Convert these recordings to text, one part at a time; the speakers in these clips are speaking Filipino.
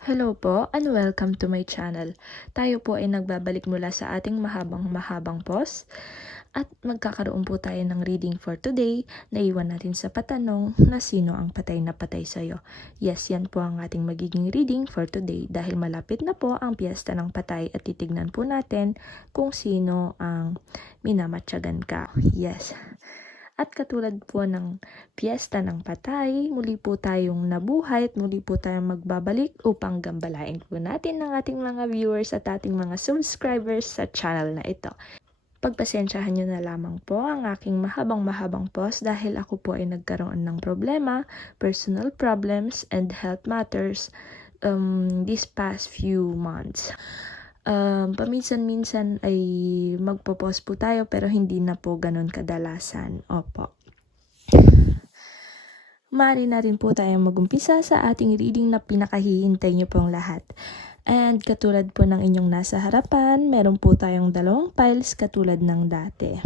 Hello po and welcome to my channel. Tayo po ay nagbabalik mula sa ating mahabang post at magkakaroon po tayo ng reading for today na iwan natin sa patanong na sino ang patay na patay sa'yo. Yes, yan po ang ating magiging reading for today dahil malapit na po ang piyesta ng patay at titignan po natin kung sino ang minamatyagan ka. Yes. At katulad po ng piyesta ng patay, muli po tayong nabuhay at muli po tayong magbabalik upang gambalain po natin ng ating mga viewers at ating mga subscribers sa channel na ito. Pagpasensyahan nyo na lamang po ang aking mahabang post dahil ako po ay nagkaroon ng problema, personal problems, and health matters these past few months. Paminsan-minsan ay magpo-post po tayo pero hindi na po ganun kadalasan. Opo. Maaari na rin po tayong mag-umpisa sa ating reading na pinakahihintay nyo pong lahat. And katulad po ng inyong nasa harapan, meron po tayong dalawang piles katulad ng dati.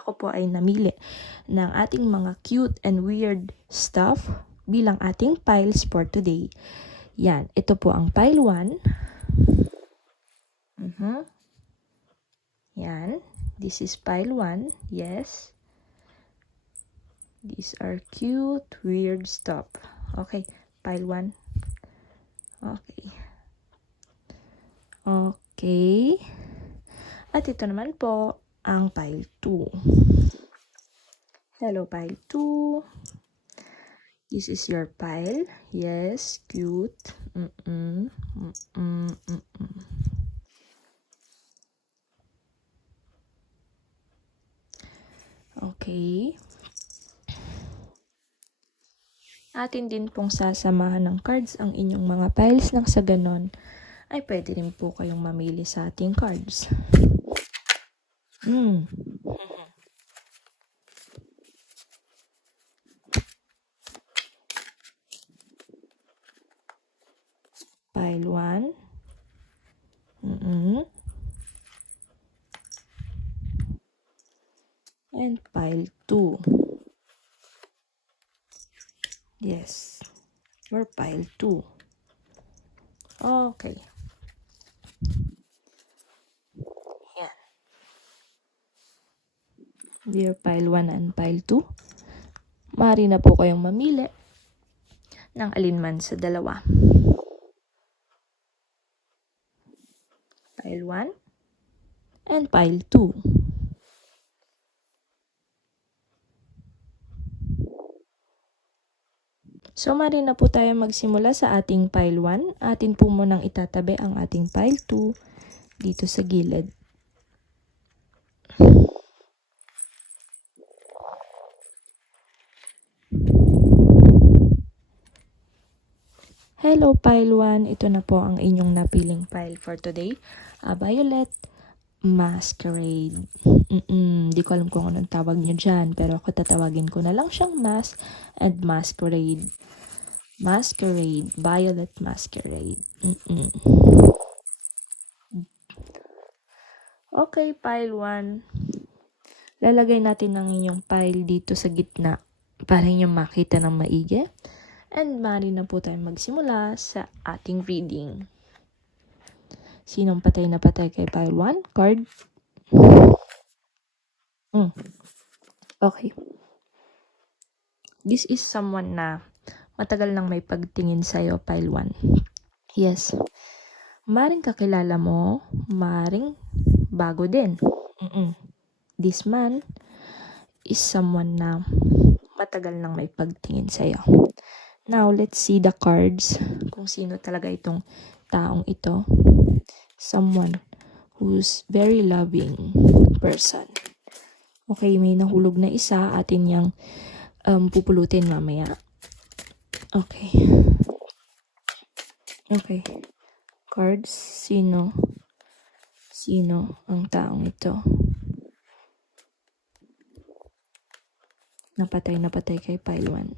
Ako po ay namili ng ating mga cute and weird stuff bilang ating piles for today. Yan, ito po ang pile 1. Yan, this is pile 1, yes. These are cute, weird stuff. Okay, pile 1. Okay. Okay. At ito naman po ang pile 2. Hello, pile 2. This is your pile. Yes, cute. Okay. Atin din pong sasamahan ng cards ang inyong mga piles nang sa ganon ay pwede rin po kayong mamili sa ating cards. Pile 1. And pile 2. Yes, your pile 2. Okay. Yan. Your pile 1 and pile 2. Maaari na po kayong mamili ng alinman sa dalawa. Pile 1 and pile 2. So, maaari na po tayo magsimula sa ating pile 1. Atin po munang itatabi ang ating pile 2 dito sa gilid. Hello, pile 1. Ito na po ang inyong napiling pile for today. Violet Masquerade. Di ko alam kung anong tawag nyo dyan, pero ako tatawagin ko na lang siyang Mask and Masquerade. Masquerade. Violet Masquerade. Okay, pile 1. Lalagay natin ang inyong pile dito sa gitna para inyong makita ng maigi. And maaari na po tayong magsimula sa ating reading. Sinong patay na patay kay pile 1? Card. Okay. This is someone na matagal nang may pagtingin sa'yo, pile 1. Yes. Maring kakilala mo, maring bago din. This man is someone na matagal nang may pagtingin sa'yo. Now, let's see the cards kung sino talaga itong taong ito. Someone who's very loving person. Okay, may nahulog na isa. Atin yang pupulutin mamaya. Okay. Okay. Cards. Sino ang taong ito? Napatay kay pile 1.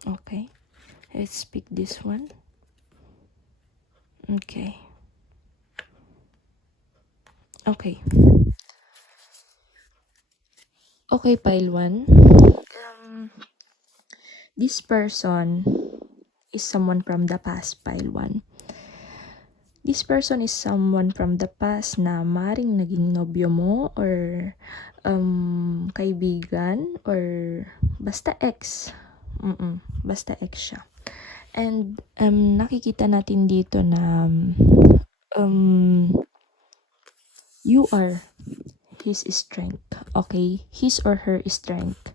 Okay. Let's pick this one. Okay. Okay. Okay, pile 1. this person is someone from the past, pile 1. This person is someone from the past na maring naging nobyo mo or kaibigan or basta ex. Basta ex siya. And nakikita natin dito na you are his strength. Okay? His or her strength.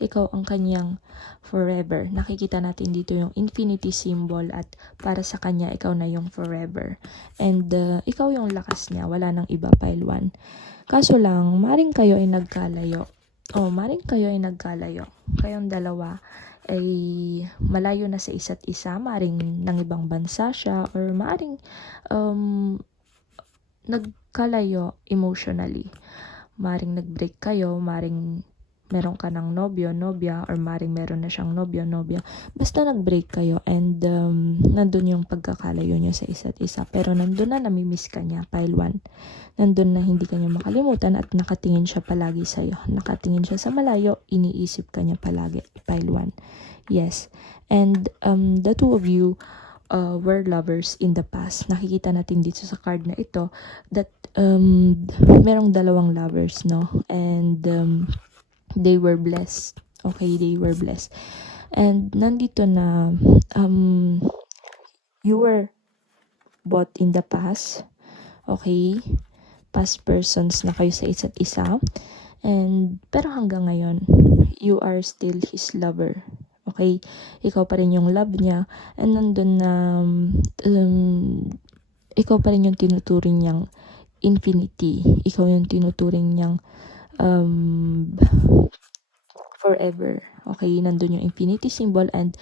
Ikaw ang kanyang forever. Nakikita natin dito yung infinity symbol at para sa kanya, ikaw na yung forever. And ikaw yung lakas niya. Wala nang iba, pile 1. Kaso lang, maring kayo ay nagkalayo. Kayong dalawa ay malayo na sa isa't isa. Maring nang ibang bansa siya or maring nagkalayo emotionally. Maring nag-break kayo, maring meron ka ng nobyo, nobya, or maring meron na siyang nobyo, nobya. Basta nag-break kayo and nandun yung pagkakalayo niyo sa isa't isa. Pero nandun na namimiss ka niya, pile 1. Nandun na hindi ka niya makalimutan at nakatingin siya palagi sa'yo. Nakatingin siya sa malayo, iniisip ka niya palagi, pile 1. Yes. And the two of you were lovers in the past. Nakikita natin dito sa card na ito that merong dalawang lovers, no? And they were blessed. Okay, they were blessed. And nandito na you were both in the past. Okay? Past persons na kayo sa isa't isa. And pero hanggang ngayon, you are still his lover. Okay? Ikaw pa rin yung love niya. And nandun na ikaw pa rin yung tinuturing niyang infinity. Ikaw yung tinuturing niyang forever. Okay, nandun yung infinity symbol and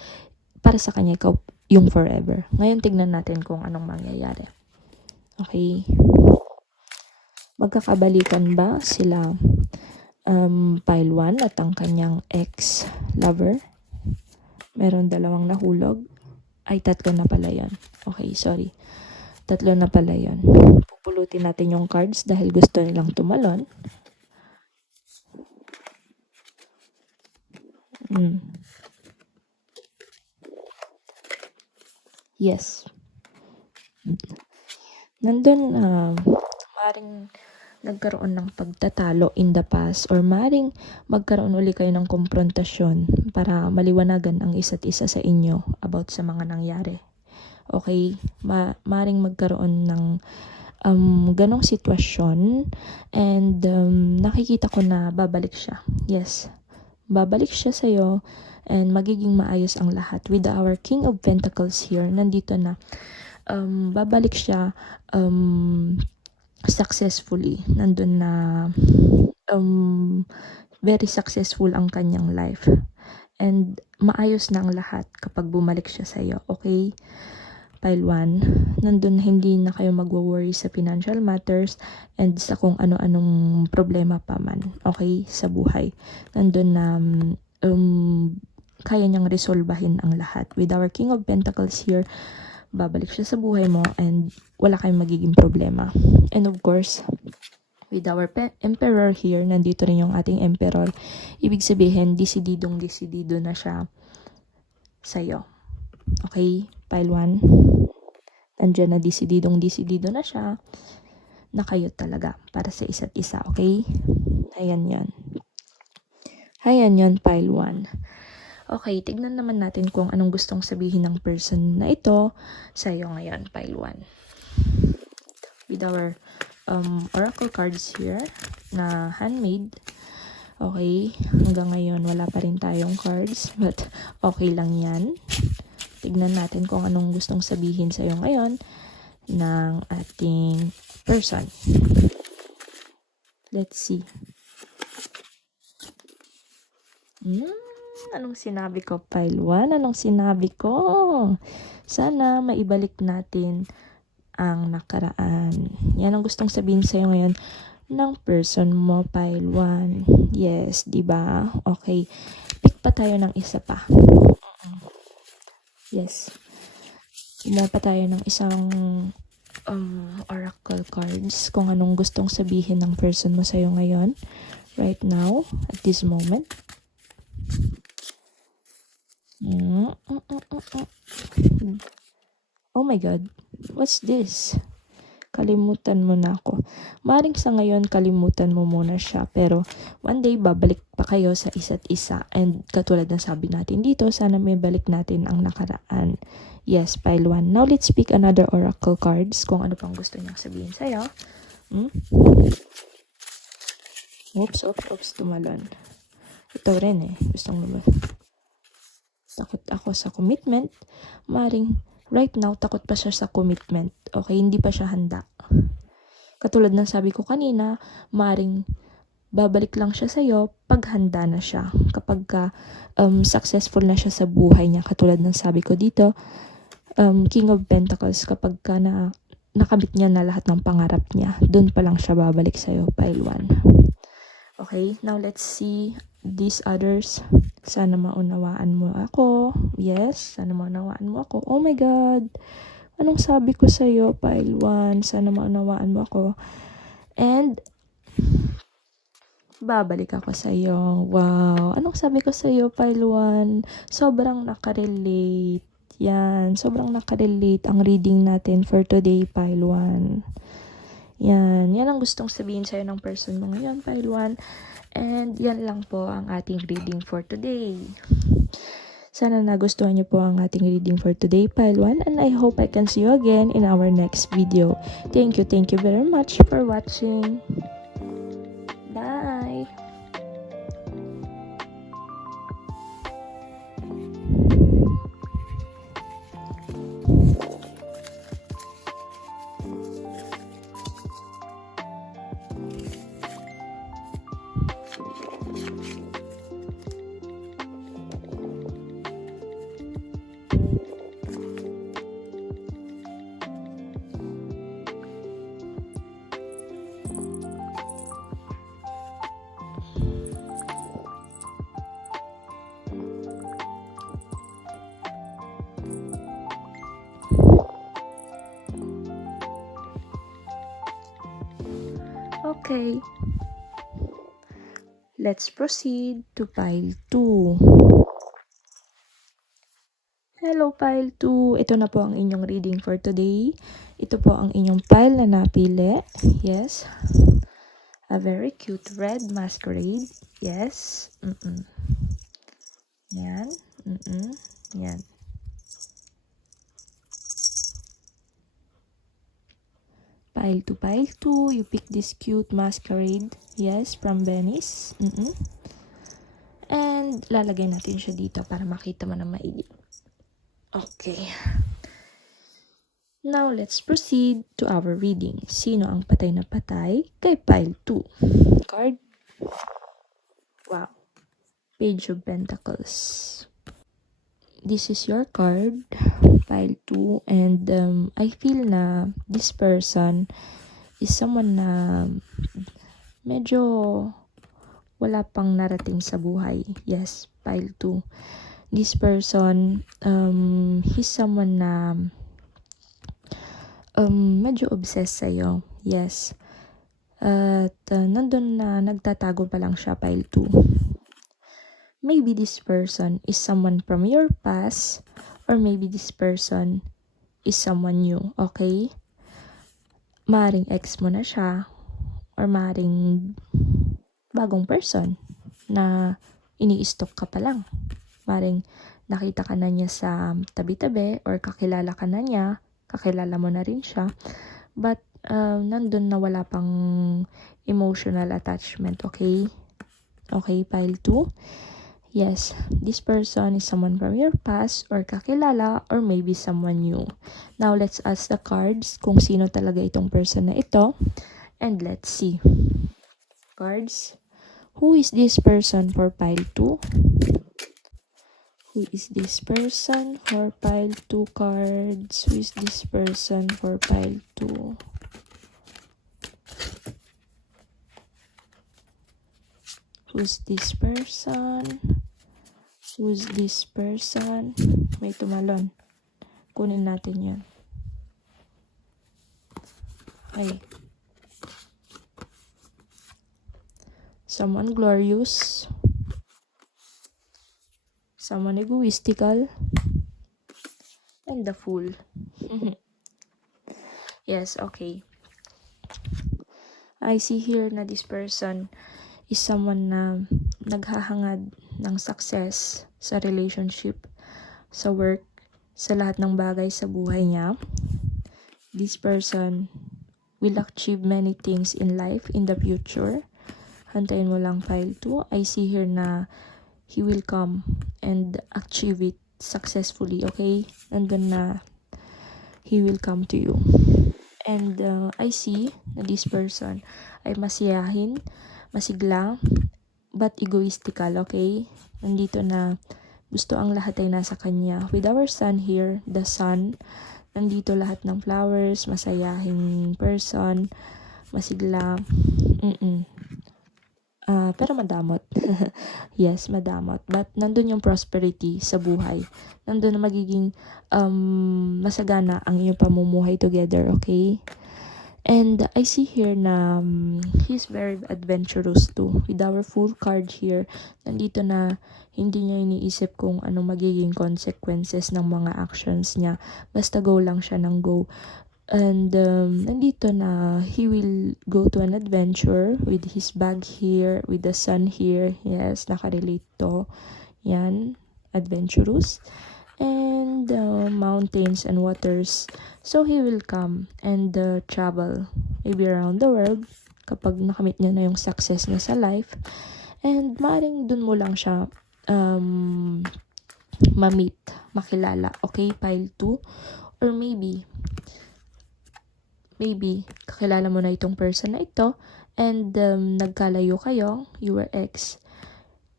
para sa kanya, ikaw yung forever. Ngayon, tignan natin kung anong mangyayari. Okay. Magkakabalikan ba sila pile 1 at ang kanyang ex-lover? Meron dalawang nahulog. Ay, tatlo na pala yun. Okay, sorry. Tatlo na pala yun. Pupulutin natin yung cards dahil gusto nilang tumalon. Yes. Nandun, maring nagkaroon ng pagtatalo in the past or maring magkaroon uli kayo ng komprontasyon para maliwanagan ang isa't isa sa inyo about sa mga nangyari. Okay? Maring magkaroon ng ganong sitwasyon and nakikita ko na babalik siya. Yes. Babalik siya sa'yo and magiging maayos ang lahat. With our King of Pentacles here, nandito na babalik siya successfully. Nandun na very successful ang kanyang life. And maayos na ang lahat kapag bumalik siya sa'yo. Okay? Pile 1, nandun hindi na kayo magwo-worry sa financial matters and sa kung ano-anong problema pa man, okay, sa buhay. Nandun na kaya niyang resolbahin ang lahat. With our King of Pentacles here, babalik siya sa buhay mo and wala kayong magiging problema. And of course, with our Emperor here, nandito rin yung ating Emperor. Ibig sabihin, desididong na siya sa'yo. Okay, pile 1. Nandiyan na desididong na siya na kayo talaga para sa isa't isa, okay? Ayan yan. Ayan yan, pile 1. Okay, tignan naman natin kung anong gustong sabihin ng person na ito sa'yo ngayon, pile 1. With our oracle cards here na handmade. Okay, hanggang ngayon wala pa rin tayong cards but okay lang yan. Tignan natin kung anong gustong sabihin sa'yo ngayon ng ating person. Let's see. Anong sinabi ko, pile 1? Anong sinabi ko? Sana maibalik natin ang nakaraan. Yan ang gustong sabihin sa'yo ngayon ng person mo, pile 1. Yes, diba? Okay. Pick pa tayo ng isa pa. Yes. Kumuha pa tayo ng isang oracle cards kung anong gustong sabihin ng person mo sa'yo ngayon. Right now, at this moment. Oh my God, what's this? Kalimutan mo na ako. Maring sa ngayon, kalimutan mo muna siya. Pero one day, babalik pa kayo sa isa't isa. And katulad ng sabi natin dito, sana may balik natin ang nakaraan. Yes, pile 1. Now, let's pick another oracle cards kung ano pang gusto niyang sabihin sa'yo. Oops, tumalon. Ito rin eh. Gustong naman. Takot ako sa commitment. Maring right now, takot pa siya sa commitment. Okay, hindi pa siya handa. Katulad ng sabi ko kanina, maring babalik lang siya sa'yo pag handa na siya. Kapag successful na siya sa buhay niya. Katulad ng sabi ko dito, King of Pentacles, kapag nakamit niya na lahat ng pangarap niya, doon pa lang siya babalik sa'yo, pile 1. Okay, now let's see these others. Sana maunawaan mo ako. Yes, sana maunawaan mo ako. Oh my God! Anong sabi ko sa'yo, pile 1? Sana maunawaan mo ako. And, babalik ako sa'yo. Wow! Anong sabi ko sa'yo, pile 1? Sobrang nakarelate. Yan, sobrang nakarelate ang reading natin for today, pile 1. Yan ang gustong sabihin sa'yo ng person mo ngayon, pile 1. And yan lang po ang ating reading for today. Sana nagustuhan niyo po ang ating reading for today, pile 1. And I hope I can see you again in our next video. Thank you very much for watching. Bye! Okay, let's proceed to pile 2. Hello, pile 2. Ito na po ang inyong reading for today. Ito po ang inyong pile na napili. Yes. A very cute red masquerade. Yes. Yan. Yan. Pile 2, you pick this cute masquerade. Yes, from Venice. And lalagay natin siya dito para makita mo na maigi. Okay. Now, let's proceed to our reading. Sino ang patay na patay kay pile 2? Card. Wow. Page of Pentacles. This is your card, pile 2, and I feel na this person is someone na medyo wala pang narating sa buhay. Yes, pile 2. This person, he's someone na medyo obsessed sa'yo. Yes. At nandun na nagtatago pa lang siya, pile 2. Maybe this person is someone from your past, or maybe this person is someone new, okay? Maring ex mo na siya, or maring bagong person na ini-stalk ka pa lang. Maring nakita ka na niya sa tabi-tabi, or kakilala ka na niya, kakilala mo na rin siya, but nandun na wala pang emotional attachment, okay? Okay, pile 2. Yes, this person is someone from your past, or kakilala, or maybe someone new. Now, let's ask the cards kung sino talaga itong person na ito. And let's see. Cards. Who is this person for pile 2? Who is this person for pile 2 cards? Who is this person for pile 2? Who's this person? Who's this person? May tumalon. Kunin natin yun. Okay. Someone glorious. Someone egoistical. and the Fool. Yes, okay. I see here na this person is someone na naghahangad ng success sa relationship, sa work, sa lahat ng bagay sa buhay niya. This person will achieve many things in life in the future. Hantayin mo lang file 2. I see here na he will come and achieve it successfully, okay? Nandun na he will come to you. And I see na this person ay masiyahin, masigla, but egoistical, okay? Nandito na gusto ang lahat ay nasa kanya. With our sun here, the sun, nandito lahat ng flowers, masayahing person, masigla, pero madamot. Yes, madamot. But nandun yung prosperity sa buhay. Nandun na magiging masagana ang iyong pamumuhay together, okay? And I see here na he's very adventurous too. With our full card here, nandito na hindi niya iniisip kung anong magiging consequences ng mga actions niya. Basta go lang siya ng go. And nandito na he will go to an adventure with his bag here, with the sun here. Yes, nakarelate to. Yan, adventurous. And mountains and waters. So he will come and travel maybe around the world kapag nakamit niya na yung success niya sa life. And maaaring dun mo lang siya ma-meet, makilala. Okay, pile 2. Or maybe kakilala mo na itong person na ito and nagkalayo kayo, you were ex.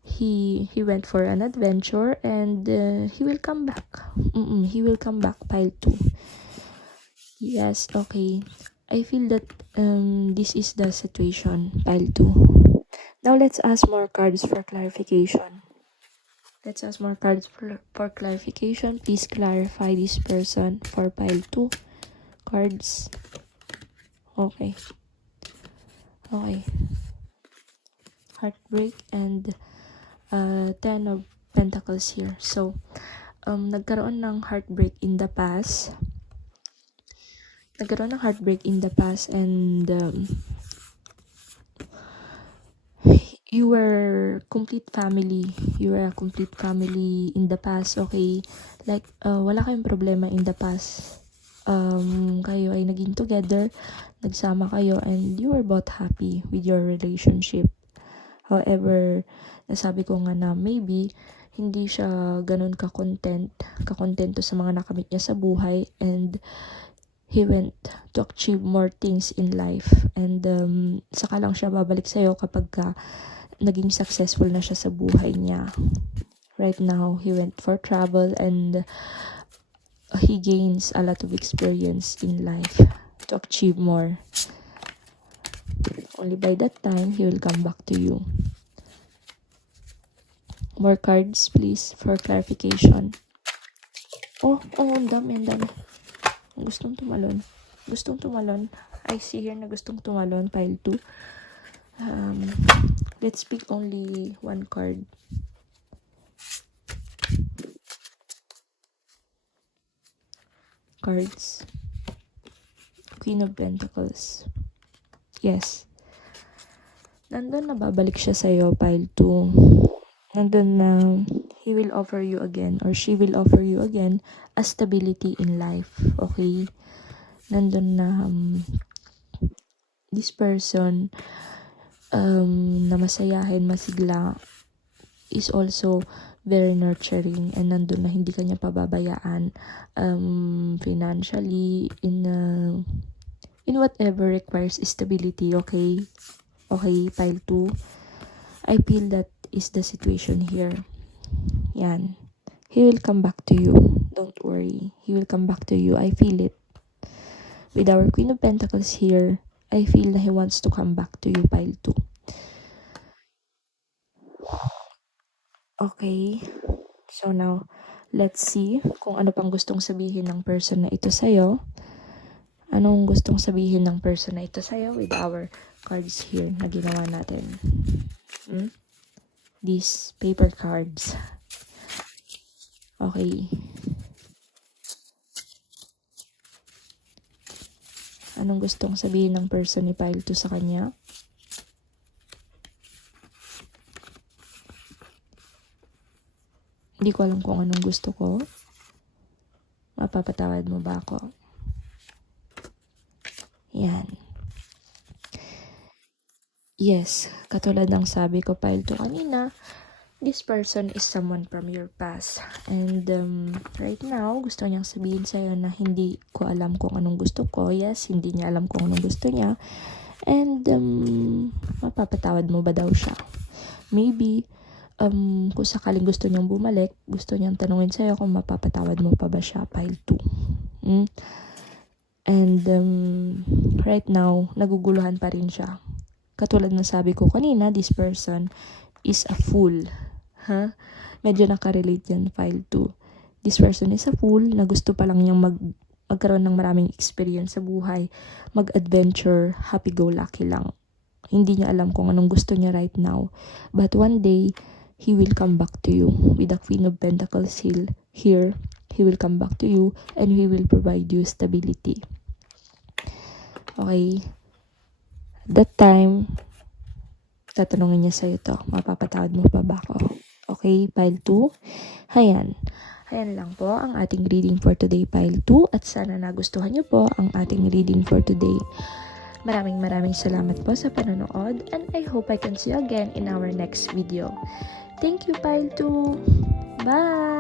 He went for an adventure and he will come back. He will come back, pile 2. Yes, okay. I feel that this is the situation, pile 2. Now let's ask more cards for clarification. Please clarify this person for pile 2 cards. Okay. Heartbreak and 10 of Pentacles here. So, nagkaroon ng heartbreak in the past. And you were a complete family in the past, okay? Like, wala kayong problema in the past. Kayo ay naging together, nagsama kayo, and you were both happy with your relationship. However, nasabi ko nga na maybe hindi siya ganun kakontento sa mga nakamit niya sa buhay, and he went to achieve more things in life, and saka lang siya babalik sa'yo kapag naging successful na siya sa buhay niya. Right now, he went for travel and he gains a lot of experience in life to achieve more. Only by that time, he will come back to you. More cards, please, for clarification. Oh, ang dami. Gustong tumalon. I see here na gustong tumalon, pile 2. Let's pick only one card. Cards. Queen of Pentacles. Yes. Nandun na babalik siya sa'yo, pile 2. Nandun na he will offer you again or she will offer you again a stability in life. Okay? Nandun na this person na masayahin, masigla is also very nurturing, and nandun na hindi kanya pababayaan financially, in whatever requires stability. Okay, pile 2. I feel that is the situation here. Yan, he will come back to you, don't worry, he will come back to you. I feel it with our Queen of Pentacles here. I feel that he wants to come back to you, pile 2. Okay, so now let's see kung ano pang gustong sabihin ng person na ito sa'yo. Anong gustong sabihin ng person na ito sa'yo with our cards here na ginawa natin. These paper cards. Okay. Anong gustong sabihin ng person ni Pile 2 sa kanya? Hindi ko alam kung anong gusto ko. Mapapatawad mo ba ako? Yan. Yes, katulad ng sabi ko Pile 2 kanina, this person is someone from your past. And right now, gusto niyang sabihin sa'yo na hindi ko alam kung anong gusto ko. Yes, hindi niya alam kung anong gusto niya. And mapapatawad mo ba daw siya? Maybe, kung sakaling gusto niyang bumalik, gusto niyang tanungin sa'yo kung mapapatawad mo pa ba siya, Pile 2. And right now, naguguluhan pa rin siya. Katulad ng sabi ko kanina, this person is a fool. Medyo nakarelate yan, Pile 2. This person is a fool na gusto pa lang niyang magkaroon ng maraming experience sa buhay. Mag-adventure, happy-go-lucky lang. Hindi niya alam kung anong gusto niya right now. But one day, he will come back to you with the Queen of Pentacles here. He will come back to you and he will provide you stability. Okay? That time, tatanungin niya sa'yo to, mapapatawad mo pa ba ako? Okay, Pile 2? Ayan lang po ang ating reading for today, Pile 2. At sana nagustuhan niyo po ang ating reading for today. Maraming salamat po sa panonood. And I hope I can see you again in our next video. Thank you, Pile 2. Bye!